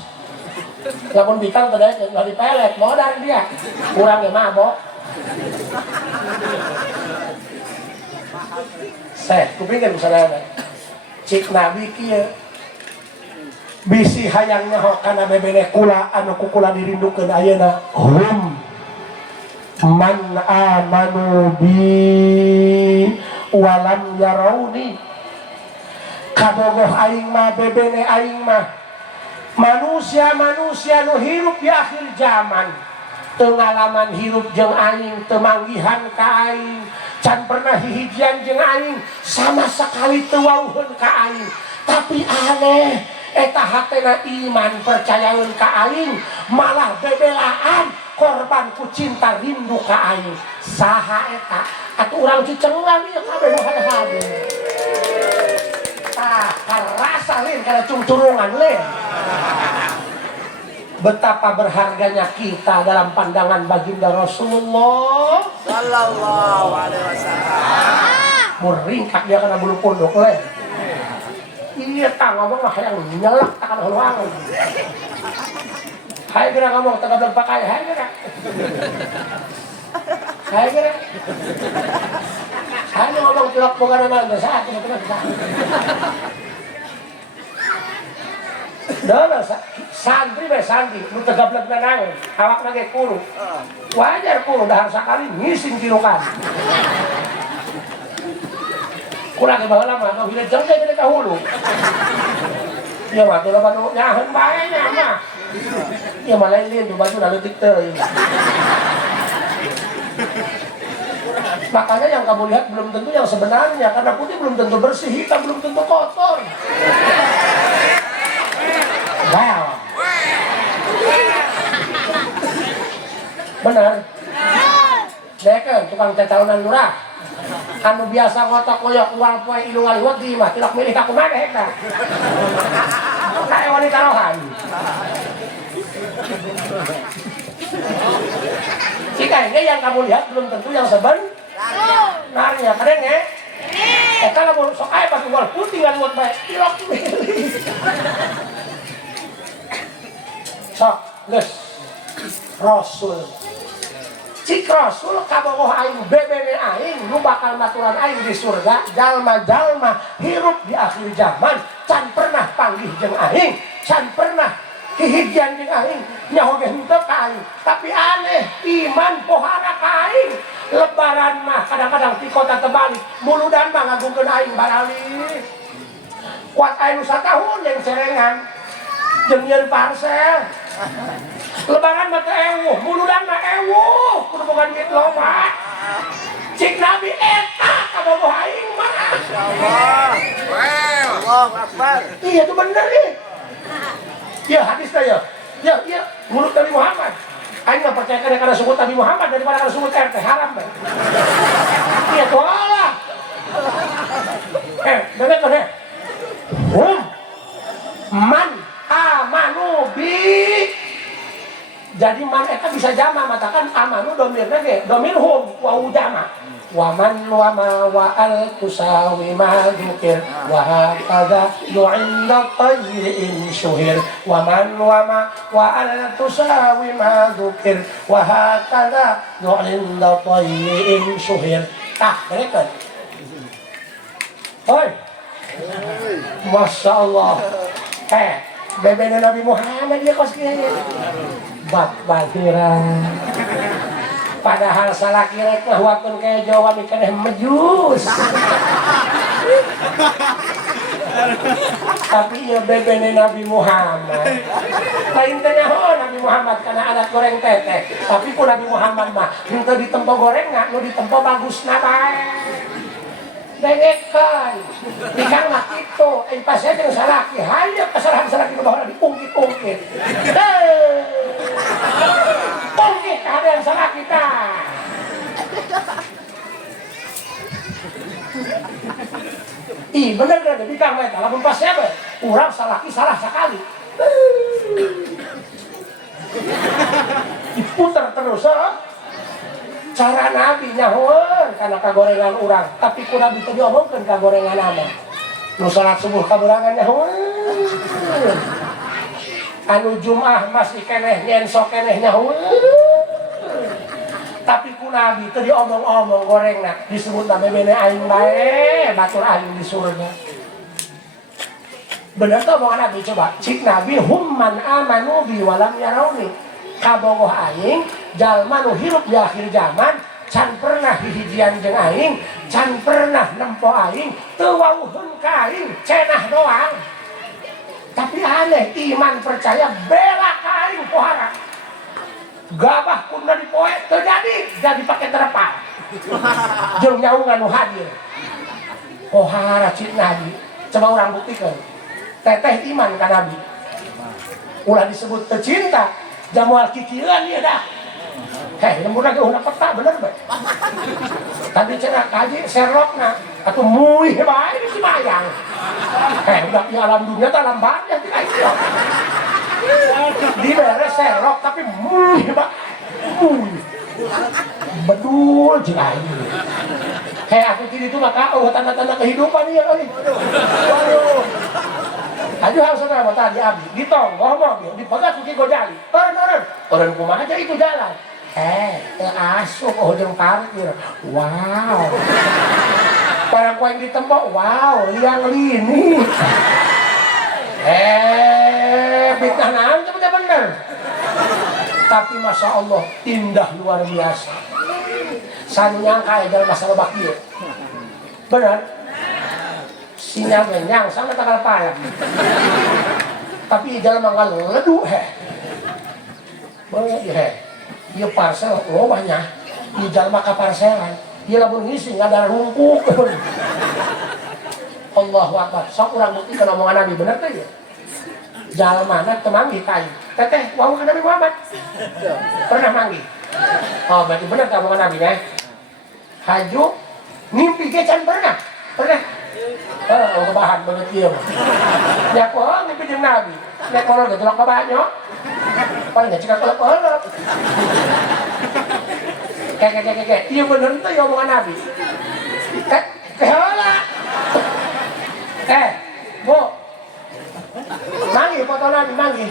lamun bintang tadi nggak dipelet, modal dia, kurangnya mabok. Kupingin misalnya, cik Nabi kia. Bisi hayangnya kana bebene kula anu kukula dirindukeun ayeuna hum man amanu bi walam yarawni kabogoh aing mah bebene aing mah manusia nu hirup di akhir zaman teu ngalaman hirup jeung aing teu manggihan ka aing can pernah hihijian jeung aing sama sekali teu wauheun ka aing tapi aneh eta hatena iman percayaeun ka aing malah bebelaan korban ku cinta rindu ka aing saha eta atuh urang cicengan ieu kabeh nu hade-hade tah karasa lain kana cungcurungan lain betapa berharganya kita dalam pandangan baginda Rasulullah sallallahu alaihi wasallam muringkak dia kana bulu pondok lain. Iya tak ngomong mah yang nyelak tak haluang. Hai kira ngomong tak ada pakai hai kira. Hai kira. Hai ngomong cilok bukan nama biasa aku betul betul. Dah santri be santri, nu tegablek nanang, awak lagi kuru. Wajar kuru dahar sakali ngisin kirukan. Kurang ke bawah lama, mau hilang jengke kita kahulu. Iya mah, tu lepas tu nyahan bae nya mah. Iya mah lain tu baju lalu tikter. Makanya yang kamu lihat belum tentu yang sebenarnya, karena putih belum tentu bersih, hitam belum tentu kotor. Wow. Benar. Deken tukang cacalonan lurah. Anu biasa ngotok koyok uang poe ilung aliwat di mah tilak milih ka kumaha eta. Kae wanita rohani. Jika ini yang kamu lihat belum tentu yang sebenarnya. Kadang ya. Eta lamun sok ae pas uang putih ngaliwat bae tilak milih. Sok, geus. Rasul. Cik Rasul kabogoh aing bebene aing nu bakal maturan aing di surga jalma-jalma hirup di akhir zaman can pernah panggih jeung aing can pernah hihijian jeung aing nyaho ge henteu ka aing tapi aneh iman pohara ka aing lebaran mah kadang-kadang ti kota terbalik muludan mah ngagungkeun aing barali kuat aing nu satahun jeung cerengan jeung nyieun parsel lebaran mah ewu, muludan mah ewu, kudu bukan duit loba. Cik Nabi eta kabogoh aing mah. Masyaallah. Allahu Akbar. Iya itu bener nih. Ya hadis ya. Ya, mulut Nabi Muhammad. Aing mah percaya karena sebut Nabi Muhammad daripada karena sebut RT haram bae. Iya tuh Allah. Dengar kan ya? Man amanu bi. Jadi man eta bisa jama matakan amanu domirna ge domir hum wa jama wa man wa ma wa al tusawi ma dzikir wa hadza yu'inda tayyin syuhir wa man wa ma wa al tusawi ma dzikir wa hadza yu'inda tayyin syuhir mereka hoi Masya Allah bebena Nabi Muhammad dia kos kieu batiran padahal salah kira ngahwakeun kayak Jawa mikeneh mejus tapi ya bebene Nabi Muhammad lain teh nyaho Nabi Muhammad karena anak goreng teteh tapi ku Nabi Muhammad mah henteu ditempo goreng nggak nu ditempo bagusna bae dengekan ikan mah itu pas saya jeung salaki hanya kesalahan salaki nu baheula diungkit-ungkit ungkit ada yang salah kita bener kan jadi kang eta lamun pas saya bae urang salaki salah sekali diputer terus cara Nabi nyahoeun kana kagorengan urang tapi ku Nabi teh diomongkeun kagorengan nama nu salat subuh kaberangan nyahoeun anu Jumaah masih keneh nyensok keneh nyahoeun tapi ku Nabi teh diomong-omong gorengna disebut bebene aing bae batur aing di surga bener tuh omongan Nabi coba cik Nabi humman amanu bi walam yarawni kabogoh aing jalma nu hirup di akhir zaman can pernah hihijian jeung aing can pernah nempo aing teu wauheun ka aing cenah doang tapi aneh iman percaya bela ka aing pohara gabah kunna dipoe teu jadi pake terpal jeung nyaungan nu hadir pohara cik Nabi coba urang buktikeun teteh iman ka Nabi ulah disebut tercinta jamual kikiran ya dah lembur lagi udah peta bener bae tadi cenah kaji serokna atuh muih bae di Cibayang udah di alam dunia teh alam barzah tidak itu di beres serok tapi muih bae muih betul jelain aku tadi itu maka tanda-tanda kehidupan ya waduh aduh harus saudara mata di abdi, ditonggoh mobil, dipegat kuki gojali, orang kumaha aja itu jalan, asuh jeung parkir, wow, barang kue yang ditembok, wow, liang lini, fitnah naon itu bener, tapi masya Allah indah luar biasa, sanyang kaya dalam masalah bakir, bener. Sinyal menyang sama takal payah tapi jalan manggal ledu boleh iya parcel banyak di jalan maka parcelan Ieu lamun ngisi ngadar rumpuk. Allahu Akbar. Sok urang buktikan omongan Nabi bener teh ya. Jalmana teu manggih ka ieu. Teteh wau ka Nabi Muhammad. Pernah manggih. Oh, berarti bener ka omongan Nabi ya. Haju ngimpi ge can pernah. Pernah. Kebahan banget ieu mah. Ya kok ngimpi jeung Nabi. Nek kolor ge tulak kabanyo. Paling gak cekak kolok-kolok. Kayak. Iya bener tuh ya omongan Nabi. Keheula. Bu. Manggi foto Nabi, manggi.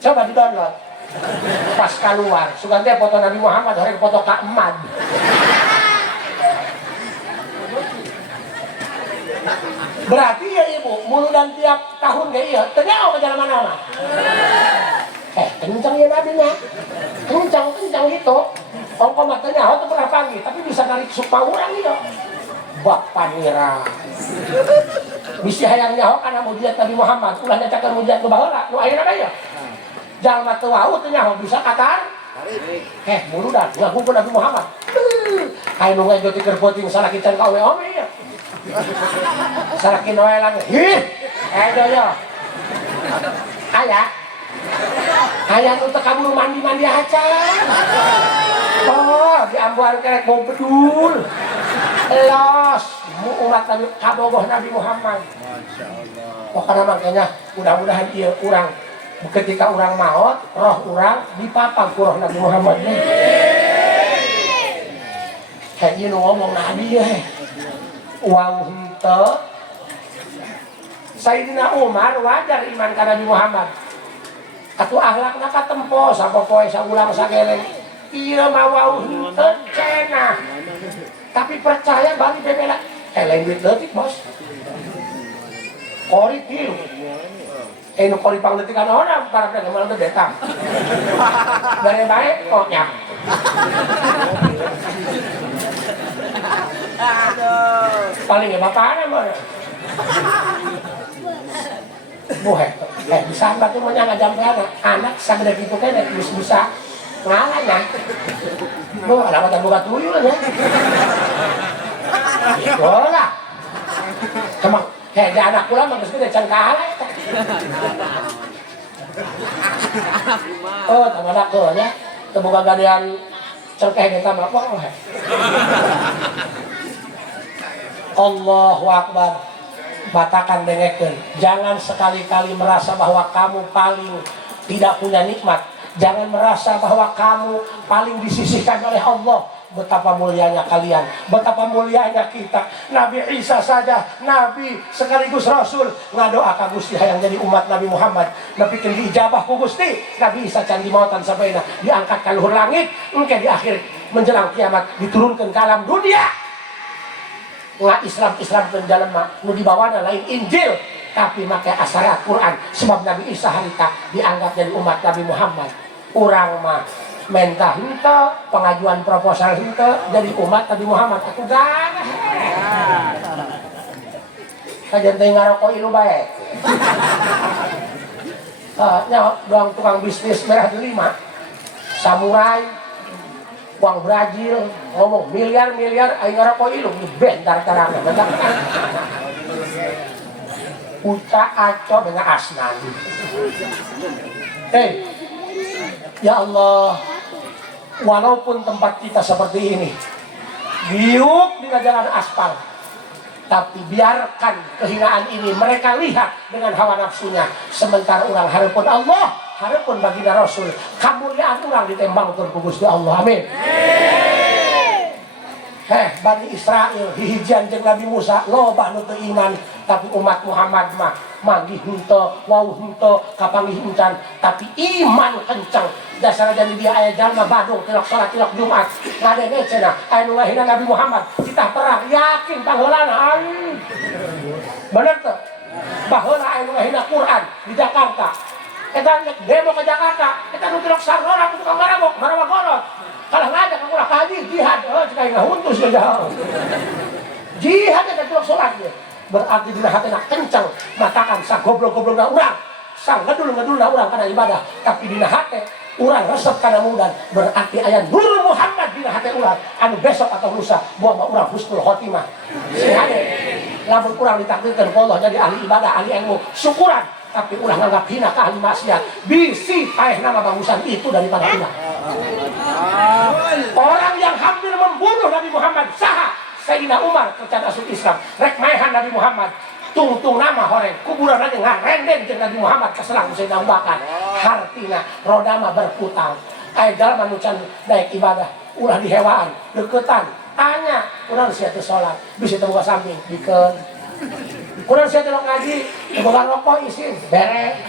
Coba di-download. Pas keluar, sugan teh foto Nabi Muhammad, hari foto Kak Emad. Berarti ya ibu, muludan tiap tahun kayak iya, ternyata ke jalan mana? Kencang ya nabinya, kencang gitu. Ongko matanya, tuh pernah panggil, tapi bisa narik supa orang gitu. Bak panira. Bisa hayangnya ho karena mujiat Nabi Muhammad, ulahnya cakar mujiat ke bawah lah, nu ayeuna bae ya. Jangan matu wau teh nyaho bisa katar. Muludan, lagu Nabi Muhammad. Aya nu ngajo ti keur poting salakican ka ome ya. Salakin wae lagi. Doyo. Aya nu teu kaburu mandi aja. Oh, diambuan kerek bau bedul. Elos, umat Nabi kabogoh Nabi Muhammad. Masyaallah. Pokona makanya mudah-mudahan ieu urang ketika urang maot, roh urang dipapang ku roh Nabi Muhammad. Kayak ieu nu ngomong Nabi ya. Wow henteu Sayyidina Umar wajar iman ka Nabi Muhammad atuh akhlakna katempo sapopoe saulang sageleng ieu mah wow henteu cenah tapi percaya bali bebela lain duit leutik bos kori tilu nu kori pangleutik kana orang parapna gemal teh detang bare bae koknya paling ya bapaknya mana? Bisa batu mah ngajam anak sagede kitu teh geus bisa ngalah nya. Ada mata boga tuyul nya. Bola. Emang kayak anak kula mah geus gede can kalah eta. Oh, tamana ke nya. Teu boga gadean cengkeh kita mah kok. Allahu Akbar. Batakan dengekeun. Jangan sekali-kali merasa bahwa kamu paling tidak punya nikmat. Jangan merasa bahwa kamu paling disisihkan oleh Allah. Betapa mulianya kalian, betapa mulianya kita. Nabi Isa saja, Nabi sekaligus Rasul, ngadoa ka Gusti hayang jadi umat Nabi Muhammad. Nepikeun diijabah ku Gusti. Nabi Isa can dimautan sabaina diangkat ka luhur langit, engke di akhir menjelang kiamat diturunkan ke alam dunia. Islam penjalema nu dibawana lain Injil tapi make asarat Quran sebab Nabi Isa harita dianggap jadi umat Nabi Muhammad. Urang mah menta henteu pengajuan proposal henteu jadi umat Nabi Muhammad atuh gana. Kajen teh ngarokok ilu bae. Nya doang tukang bisnis merah delima. Samurai uang Brazil ngomong miliar aing ngarokok ilu bentar tarangna bentar. Uca aco dengan asnan. Ya Allah, walaupun tempat kita seperti ini giuk di jalan aspal, tapi biarkan kehinaan ini mereka lihat dengan hawa nafsunya. Sementara orang harapun Allah, harapun baginda Rasul, kemuliaan orang ditembang ku Gusti Allah. Amin. Bani Israel hihijian jeung Nabi Musa loba nu teu iman, tapi umat Muhammad mah manggih henteu, wau henteu, kapanggih encan, tapi iman kencang. Dasar jadi dia aya jalma badung tilak salat tilak Jumat. Ngadenge cenah aya nu ngahina Nabi Muhammad, kita perang yakin baheulana. Bener teu? Baheula aya nu ngahina Quran di Jakarta. Eta demo ke Jakarta, eta nu tilak sarora ku tukang marabok kalah ngajak aku lah kaji jihad sekali ngahuntus ke jauh jihad ada tulak sholat dia berarti dina hatena kencang matakan sa goblok-goblok na urang sa ngedul-ngedul na urang karena ibadah tapi dina hate urang resep karena mudan berarti aya nur Muhammad dina hate urang sholat anu besok atau lusa buat urang husnul khotimah sehingga lamun urang ditakdirkan ku Allah jadi ahli ibadah ahli ilmu syukuran tapi ulah nganggap hina ke ahli maksiat bisi aeh nama bagusan itu daripada hina. Orang yang hampir membunuh Nabi Muhammad saha Sayyidina Umar kerja masuk Islam rek maehan Nabi Muhammad tungtung nama horeng kuburan aja ngarenden jeung Nabi Muhammad keselang Sayyidina Abu Bakar hartina roda mah berputang aya jalma nu can daek ibadah ulah dihewaan deketan tanya urang sia teu salat bisa teu buka samping dikeun urang sia teu ngaji boga rokok isin bere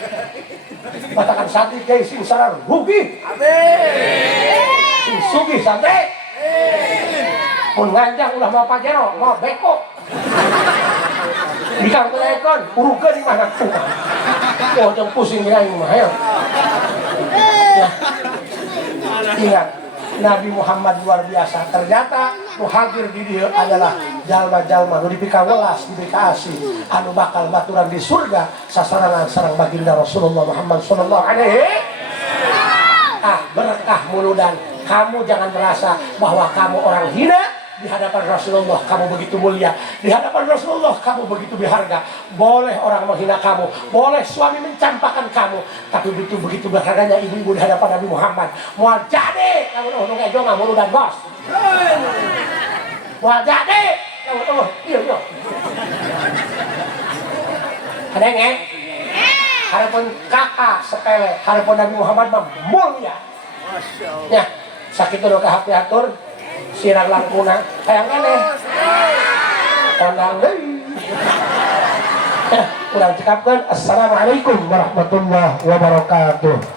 batakan santri teh sing sarar rugi sing sugih santri pun nganjang ulah mau pajero mau beko dikang telekon urugeun di mana tuh oh jeung pusing ya ini mah ya ingat Nabi Muhammad luar biasa ternyata nu hadir di dia adalah jalma-jalma nu dipika welas dipika asih anu bakal baturan di surga sasarangan sareng baginda Rasulullah Muhammad sallallahu alaihi berkah muludan kamu jangan merasa bahwa kamu orang hina di hadapan Rasulullah kamu begitu mulia di hadapan Rasulullah kamu begitu berharga boleh orang menghina kamu boleh suami mencampakkan kamu tapi begitu berharganya ibu-ibu di hadapan Nabi Muhammad mual jadi kamu nu ngejo mah muludan bos mual jadi kamu iya ada nge harapun kakak sepele harapun Nabi Muhammad mah mulia ya sakit dulu ke hati atur sirang langkuna hayang aneh kondang deui kurang cekapkeun assalamualaikum warahmatullahi wabarakatuh.